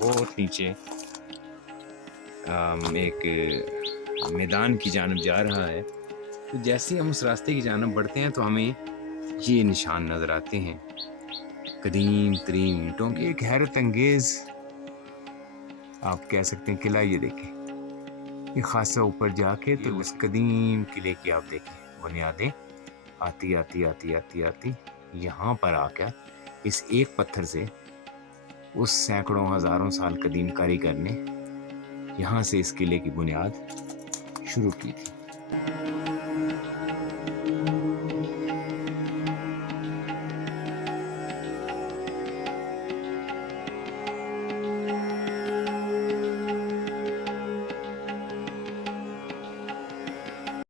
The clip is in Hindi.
बहुत नीचे एक मैदान की जानब जा रहा है। तो जैसे ही हम उस रास्ते की जानब बढ़ते हैं तो हमें ये निशान नज़र आते हैं, कदीम तरीन ईंटों के। एक हैरत अंगेज़ आप कह सकते हैं किला ये देखें, ये खासा ऊपर जाके तो उस कदीम किले की आप देखें बुनियादें आती आती आती आती आती यहाँ पर आकर इस एक पत्थर से उस सैकड़ों हजारों साल कदीम कारीगर ने यहाँ से इस किले की बुनियाद शुरू की थी।